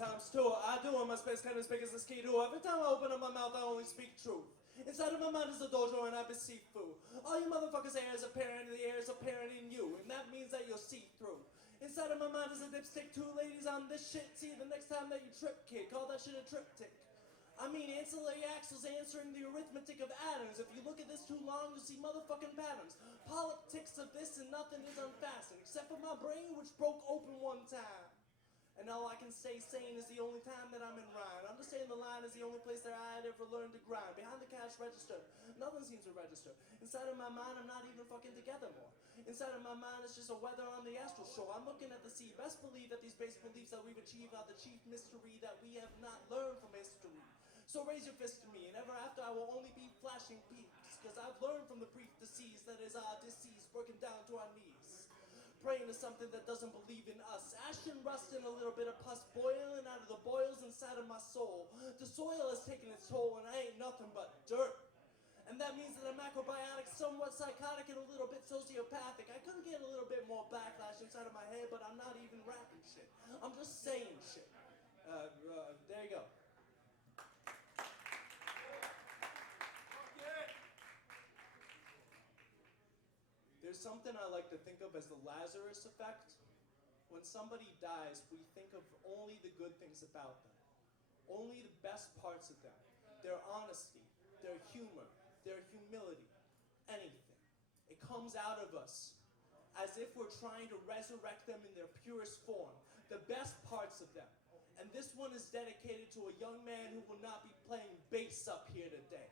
times two. I do, and my space kind of as big as this key do. Every time I open up my mouth, I only speak truth. Inside of my mind is a dojo, and I beseech food. All you motherfuckers' air is apparent, and the air is apparent in you, and that means that you'll see through. Inside of my mind is a dipstick, two ladies on this shit. See, the next time that you trip, kid, call that shit a triptych. I mean, ancillary axles answering the arithmetic of atoms. If you look at this too long, you'll see motherfucking patterns. Politics of this and nothing is unfastened, except for my brain, which broke open one time. And all I can say, sane is the only time that I'm in rhyme. Understanding the line is the only place that I had ever learned to grind. Behind the cash register, nothing seems to register. Inside of my mind, I'm not even fucking together more. Inside of my mind, it's just a weather on the astral shore. I'm looking at the sea. Best believe that these base beliefs that we've achieved are the chief mystery that we have not learned from history. So raise your fist to me, and ever after I will only be flashing peaks, because I've learned from the brief disease that is our disease, broken down to our knees. Praying to something that doesn't believe in us. Ash and rust and a little bit of pus boiling out of the boils inside of my soul. The soil has taken its toll, and I ain't nothing but dirt. And that means that I'm macrobiotic, somewhat psychotic, and a little bit sociopathic. I couldn't get a little bit more backlash inside of my head, but I'm not even rapping shit. I'm just saying shit. There you go. There's something I like to think of as the Lazarus Effect. When somebody dies, we think of only the good things about them. Only the best parts of them. Their honesty, their humor, their humility, anything. It comes out of us as if we're trying to resurrect them in their purest form. The best parts of them. And this one is dedicated to a young man who will not be playing bass up here today.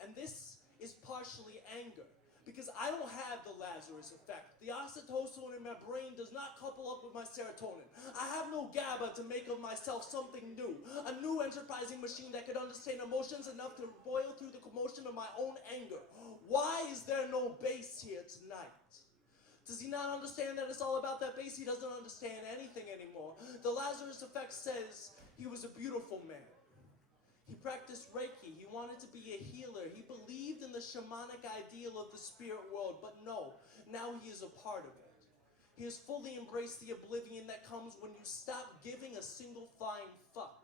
And this is partially anger. Because I don't have the Lazarus effect. The oxytocin in my brain does not couple up with my serotonin. I have no GABA to make of myself something new. A new enterprising machine that could understand emotions enough to boil through the commotion of my own anger. Why is there no bass here tonight? Does he not understand that it's all about that bass? He doesn't understand anything anymore. The Lazarus effect says he was a beautiful man. He practiced Reiki. He wanted to be a healer. He believed in the shamanic ideal of the spirit world, but no, now he is a part of it. He has fully embraced the oblivion that comes when you stop giving a single flying fuck.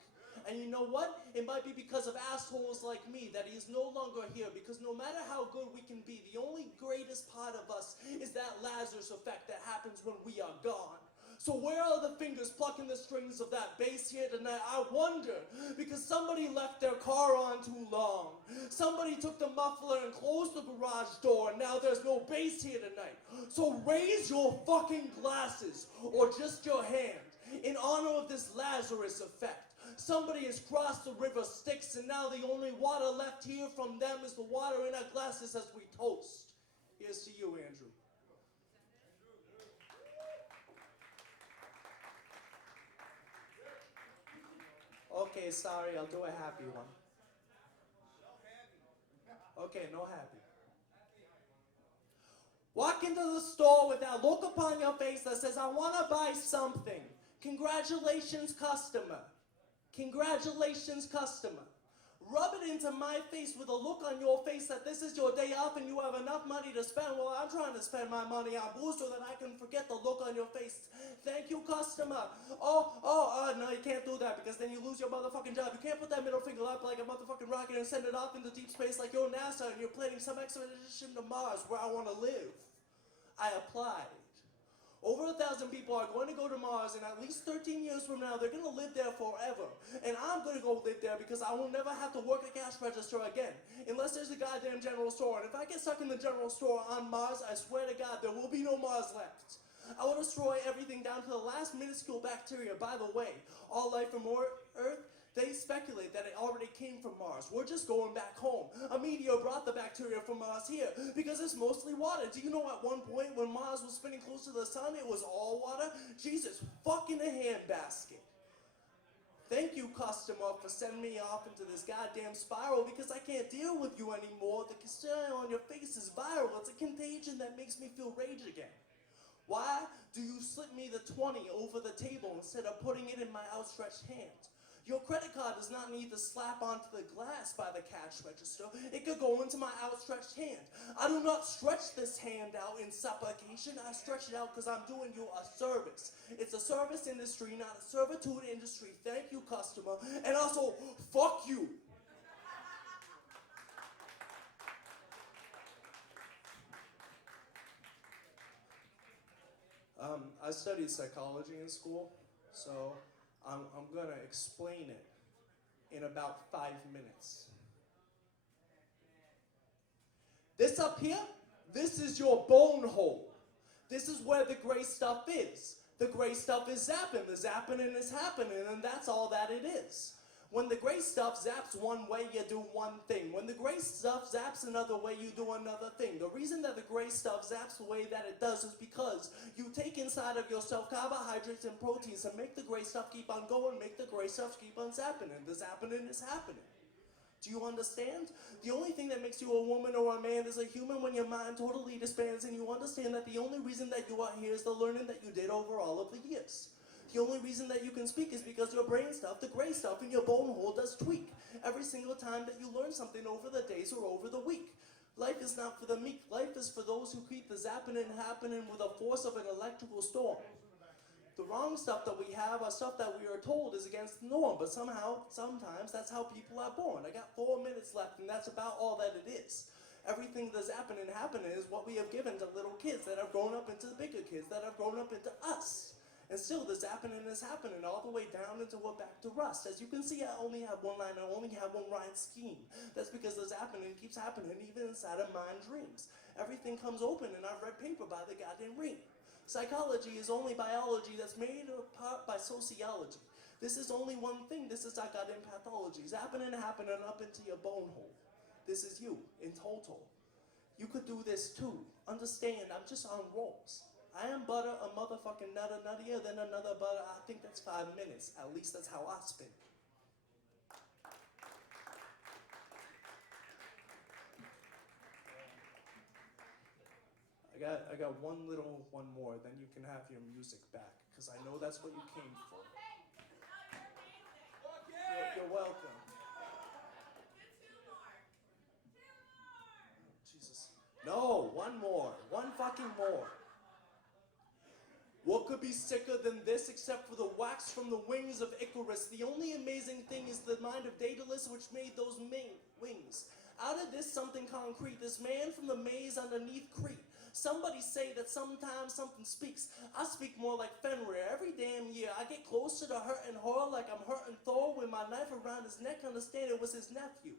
And you know what? It might be because of assholes like me that he is no longer here, because no matter how good we can be, the only greatest part of us is that Lazarus effect that happens when we are gone. So where are the fingers plucking the strings of that bass here tonight? I wonder, because somebody left their car on too long. Somebody took the muffler and closed the garage door, and now there's no bass here tonight. So raise your fucking glasses, or just your hand, in honor of this Lazarus effect. Somebody has crossed the river Styx, and now the only water left here from them is the water in our glasses as we toast. Here's to you, Andrew. Okay, sorry, I'll do a happy one. Okay, no happy. Walk into the store with that look upon your face that says, I want to buy something. Congratulations, customer. Congratulations, customer. Rub it into my face with a look on your face that this is your day off and you have enough money to spend. Well, I'm trying to spend my money on booze so that I can forget the look on your face. Thank you, customer. No, you can't do that because then you lose your motherfucking job. You can't put that middle finger up like a motherfucking rocket and send it off into deep space like you're NASA and you're planning some expedition to Mars where I want to live. I applied. Over 1,000 people are going to go to Mars, and at least 13 years from now, they're going to live there forever. And I'm going to go live there because I will never have to work a cash register again, unless there's a goddamn general store. And if I get stuck in the general store on Mars, I swear to God, there will be no Mars left. I will destroy everything down to the last minuscule bacteria. By the way, all life from Earth, they speculate that it already came from Mars. We're just going back home. A meteor brought the bacteria from Mars here because it's mostly water. Do you know at one point when Mars was spinning close to the sun, it was all water? Jesus fucking a handbasket. Thank you, customer, for sending me off into this goddamn spiral because I can't deal with you anymore. The concern on your face is viral. It's a contagion that makes me feel rage again. Why do you slip me the 20 over the table instead of putting it in my outstretched hand? Your credit card does not need to slap onto the glass by the cash register. It could go into my outstretched hand. I do not stretch this hand out in supplication. I stretch it out because I'm doing you a service. It's a service industry, not a servitude industry. Thank you, customer. And also, fuck you. I studied psychology in school, so I'm going to explain it in about 5 minutes. This up here, this is your bone hole. This is where the gray stuff is. The gray stuff is zapping. The zapping is happening, and that's all that it is. When the gray stuff zaps one way, you do one thing. When the gray stuff zaps another way, you do another thing. The reason that the gray stuff zaps the way that it does is because you take inside of yourself carbohydrates and proteins and make the gray stuff keep on going, make the gray stuff keep on zapping, and the zapping is happening. Do you understand? The only thing that makes you a woman or a man is a human when your mind totally disbands and you understand that the only reason that you are here is the learning that you did over all of the years. The only reason that you can speak is because your brain stuff, the gray stuff in your bone hole does tweak every single time that you learn something over the days or over the week. Life is not for the meek. Life is for those who keep the zapping and happening with the force of an electrical storm. The wrong stuff that we have are stuff that we are told is against the norm, but sometimes that's how people are born. I got 4 minutes left, and that's about all that it is. Everything that's happening is what we have given to little kids that have grown up into the bigger kids that have grown up into us. And still, this happening is happening all the way down until we're back to rust. As you can see, I only have one line, I only have one rhyme scheme. That's because this happening keeps happening even inside of my dreams. Everything comes open and I've read paper by the goddamn ream. Psychology is only biology that's made apart by sociology. This is only one thing, this is our goddamn pathology. It's happening up into your bone hole. This is you, in total. You could do this too. Understand, I'm just on rolls. I am butter, a motherfucking nutter, nuttier than another butter. I think that's 5 minutes. At least that's how I spin. I got one more, then you can have your music back, because I know that's what you came for. You're welcome. Jesus. No, one more. One fucking more. What could be sicker than this except for the wax from the wings of Icarus? The only amazing thing is the mind of Daedalus which made those wings. Out of this something concrete, this man from the maze underneath Crete. Somebody say that sometimes something speaks. I speak more like Fenrir. Every damn year I get closer to hurting horror like I'm hurting Thor with my knife around his neck. Understand it was his nephew.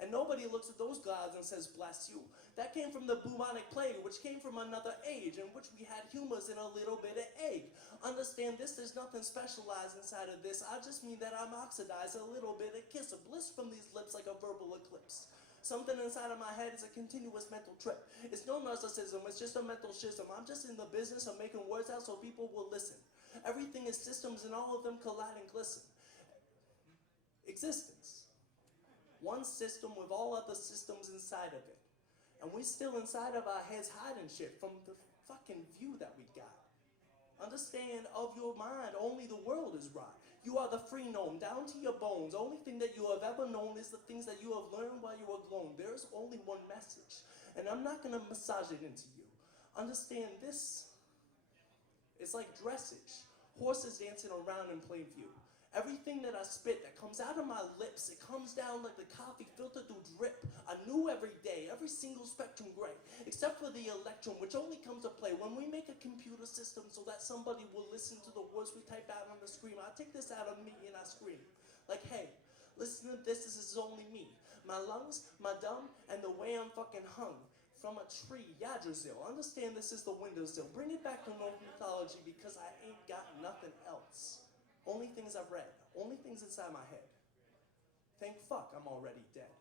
And nobody looks at those gods and says, bless you. That came from the bubonic plague, which came from another age, in which we had humors in a little bit of egg. Understand this, there's nothing specialized inside of this. I just mean that I'm oxidized a little bit of kiss, a bliss from these lips like a verbal eclipse. Something inside of my head is a continuous mental trip. It's no narcissism, it's just a mental schism. I'm just in the business of making words out so people will listen. Everything is systems and all of them collide and glisten. Existence. One system with all other systems inside of it. And we still inside of our heads hiding shit from the fucking view that we got. Understand, of your mind, only the world is right. You are the free gnome, down to your bones. Only thing that you have ever known is the things that you have learned while you were grown. There's only one message. And I'm not going to massage it into you. Understand this. It's like dressage. Horses dancing around in plain view. Everything that I spit that comes out of my lips, it comes down like the coffee filtered through drip. Anew every day, every single spectrum gray, except for the electron, which only comes to play when we make a computer system so that somebody will listen to the words we type out on the screen. I take this out of me and I scream. Like, hey, listen to this is only me. My lungs, my dome, and the way I'm fucking hung. From a tree, Yggdrasil. Understand this is the windowsill. Bring it back to Norse mythology because I ain't got nothing else. Only things I've read. Only things inside my head. Thank fuck I'm already dead.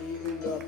In the